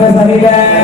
Gracias, amigas.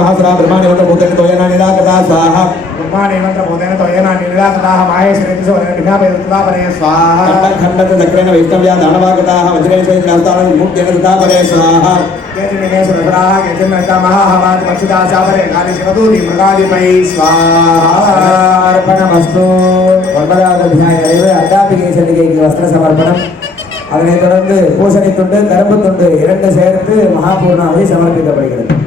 महासरा ब्रह्माणिवन्त भूतेन तोयना निराकृताः ब्रह्माणिवन्त भूतेन तोयना निराकृताः माहेश्वरेन्द्रसोरेण विघ्नापयतुतापरे स्वाहा खण्डत चक्रेण वैष्णव्या दानवागताः वज्रेश्वरेण नास्तारं मूर्तेन ततापरे स्वाहा केचिन केशरसराः केचिन नतामहाहवात् पक्षिदासापरे काले शिवदूति मृगादिपै स्वाहा अर्पणमस्तु ஒன்பதாவதுநாயகரைவு அண்டாபிகை சண்டிகைக்கு வஸ்திர சமர்ப்பணம் அதனைத் தொடர்ந்து பூசணி துண்டு கரும்பு துண்டு இரண்டு சேர்த்து மகாபூர்ணாவை சமர்ப்பிக்கப்படுகிறது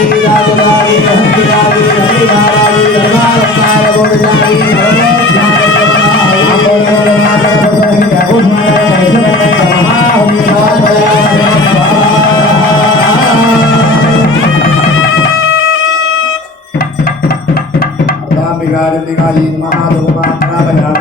राधे राधे राधे हरे महादेव महाराज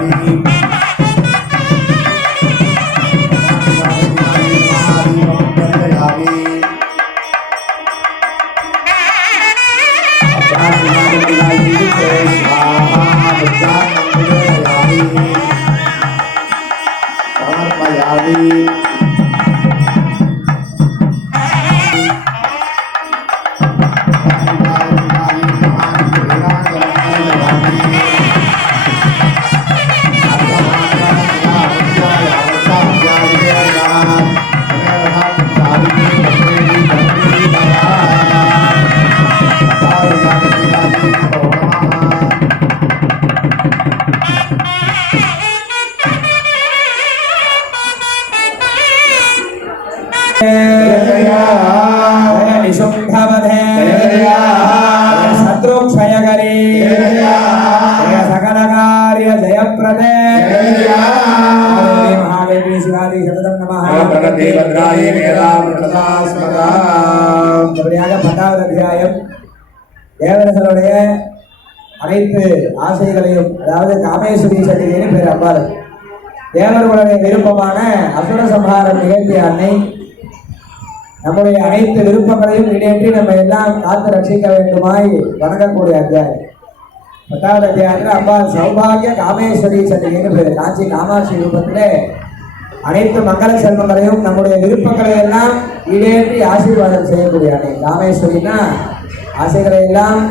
निशुम्भवधे शत्रुक्षयकरी जय सकलकार्य जयप्रदे महादेवी शिवाजी शतदं नमः இப்படியாக பத்தாவது அத்தியாயம் தேவரசருடைய அனைத்து ஆசைகளையும் அதாவது காமேஸ்வரி சட்டிகைன்னு பேர் அம்பாள் தேவர்களுடைய விருப்பமான அசுர சம்ஹாரம் நிகழ்த்திய அன்னை நம்முடைய அனைத்து விருப்பங்களையும் ஈடேற்றி நம்ம எல்லாம் காத்து ரட்சிக்க வேண்டுமாய் வணங்கக்கூடிய அத்தியாயம். பத்தாவது அத்தியாயத்தில் அம்பாள் சௌபாகிய காமேஸ்வரி சட்டிகைன்னு பேர் காஞ்சி காமாட்சி ரூபத்திலே அனைத்து மங்கள செல்வங்களையும் நம்முடைய விருப்பங்களை எல்லாம் ஈடேற்றி ஆசீர்வாதம் செய்யக்கூடிய அணை காமேஸ்வரினா ஆசைகளை எல்லாம்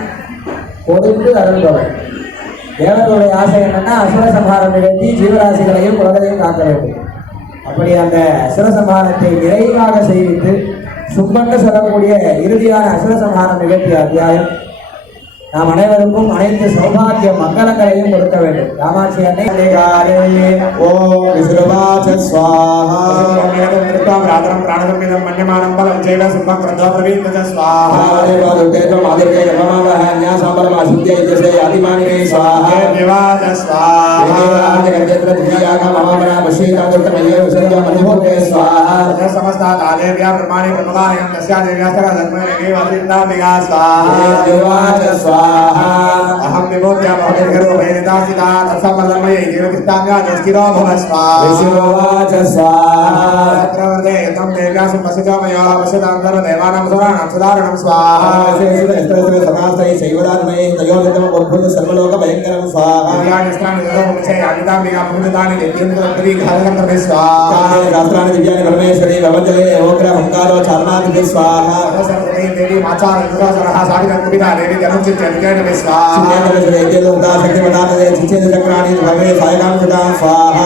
கொடுத்து அருள்பவர். தேவர்களுடைய ஆசை என்னன்னா அசுரசம்ஹாரம் நிகழ்த்தி ஜீவராசிகளையும் உலகத்தையும் காக்க வேண்டும். அப்படி அந்த அசுரசம்ஹாரத்தை நிறைவாக செய்வித்து சும்பன்னு சொல்லக்கூடிய இறுதியான அசுர சம்ஹாரம் நிகழ்த்திய அத்தியாயம் நாம் அனைவருக்கும் அனைத்து சௌபாகிய மங்களங்களையும் கொடுக்க வேண்டும் காமாட்சி அன்னை காலையே ஓம் விஸ்வவாச ஸ்வாஹா ராதனம் பிராணதமிதம் மன்யமானம் பலம் செய்வ சுபம் பிரதோபிரவீந்த ஸ்வாஹா ஆதிவாதுதேவம் ஆதித்ய கர்மமாவஹ ஞாசம்பரம் அசுத்திய இத்யசே ஆதிமானிவே ஸ்வாஹா தேவாத ஸ்வாஹா ஆதிகர்ஜேந்திர திவ்யாக மமாமன பஷீதாதுர்த்தமயே समस्तादेव्या ब्रह्माणि ब्रह्मवायं तस्यादेव्यास्तकधर्मदेवीवादिन्दाम्बिका स्वाहा स्वाहा अहं विभूत्या भवतिर्घरोपेनिदासिता तत्सम्पदर्मये देवकृताङ्गा जस्किरो भव स्वाहावाच स्वाहा प्रवर्ते यतं देव्यासं वसुजामयो वसुदां सर्वदेवानां सुराणां सुदारुणं स्वाहा समास्तै शैवदात्मये तयोनितमबुद्भुत सर्वलोकभयङ्करं स्वाहा यानि स्थानि तदोमुचे अनिताम्बिका भूतदानि देव्यन्तरं విఘ్నహరకంటే స్వాహే గాత్రాన్ని దివ్యాన్ని పరమేశ్వరి భవంతలే ఓగ్ర హంకారో చరణాది స్వాహ దేవి మాచార ఇంద్రాసరహ సాటి నందినా దేవి ధనంచి చంద్రేణ స్వాహ చంద్రేణ స్వాహ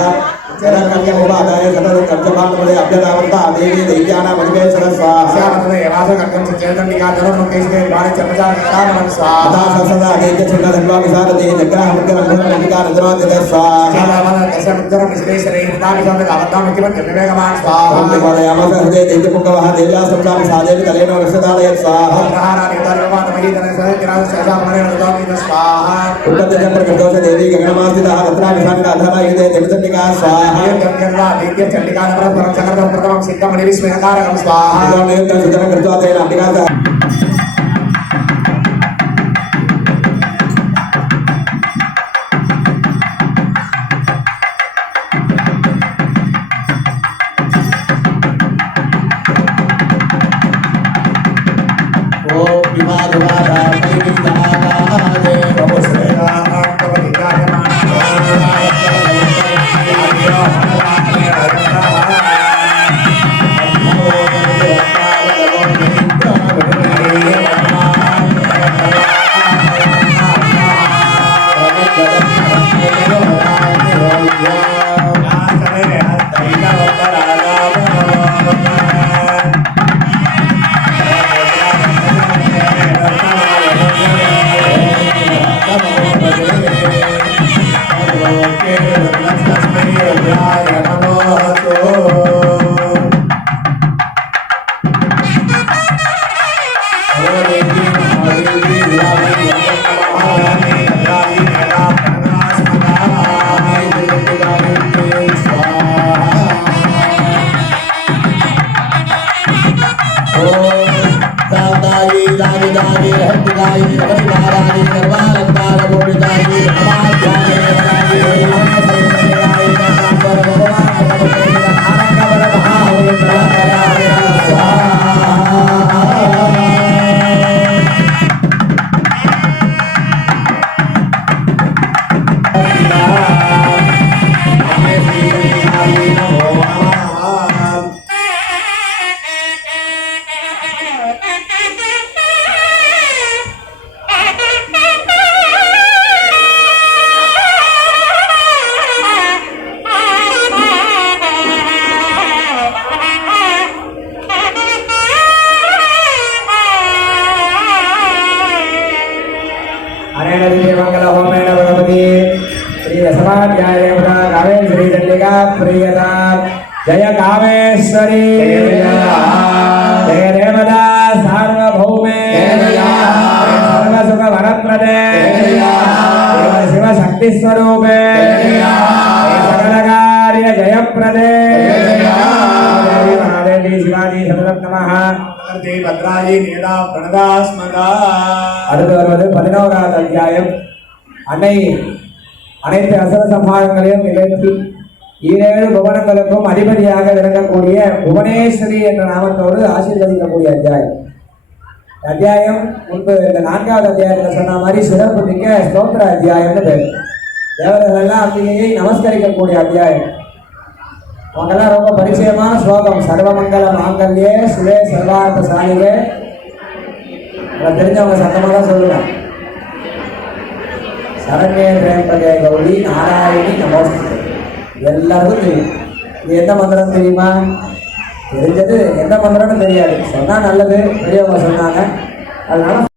అభ్యదావంతా దేవి దైత్యాన మణిమే సరస్వాహ ఉత్పత్తి చక్ర దేవి గగణమాస్థిత రత్నాభిషాంగ అధర యుగే జగదండికా స్వాహ. చండికాగ్రహం చంద్రప్రథమం సిద్ధమణి స్మేహకారకం స్వాహ. தாரி தாரி தாரி தாரி தாரி தாரி தாரி தாரி தாரி श्री रसमाध्याये पुरा कामे श्री चण्डिका प्रियता जय कामेश्वरी जय देवता सार्वभौमे सर्वसुख वरप्रदे शिव शक्ति स्वरूपे सकल कार्य जयप्रदे देवी महादेवी शिवाजी सततं नमः भद्रायी नीला प्रणदास्मदा அடுத்து வருவது பதினோராவது அத்தியாயம் அன்னை அனைத்து அசர சம்ஹாரங்களையும் நிகழ்த்தி ஈரேழு புவனங்களுக்கும் அதிபதியாக விளங்கக்கூடிய புவனேஸ்வரி என்ற நாமத்தோடு ஆசீர்வதிக்கக்கூடிய அத்தியாயம். அத்தியாயம் முன்பு இந்த நான்காவது அத்தியாயத்தில் சொன்ன மாதிரி சிறப்பு மிக்க ஸ்தோத்திர அத்தியாயம்னு பேர். தேவர்கள் அம்பிகையை நமஸ்கரிக்கக்கூடிய அத்தியாயம். அவங்கெல்லாம் ரொம்ப பரிச்சயமான ஸ்லோகம். சர்வமங்கல மாங்கல்யே சுவே சர்வார்த்த சாலிகே தெரிஞ்சவங்க சத்தமாக தான் சொல்லுவேன் சரண்யே பிரேம்பதே கௌரி நாராயணி நமோஸ்து எல்லாருக்கும் தெரியும். இது எந்த மந்திரம் தெரியுமா? தெரிஞ்சது எந்த மந்திரம்னு தெரியாது. சொன்னால் நல்லது பெரியவங்க சொன்னாங்க. அதனால்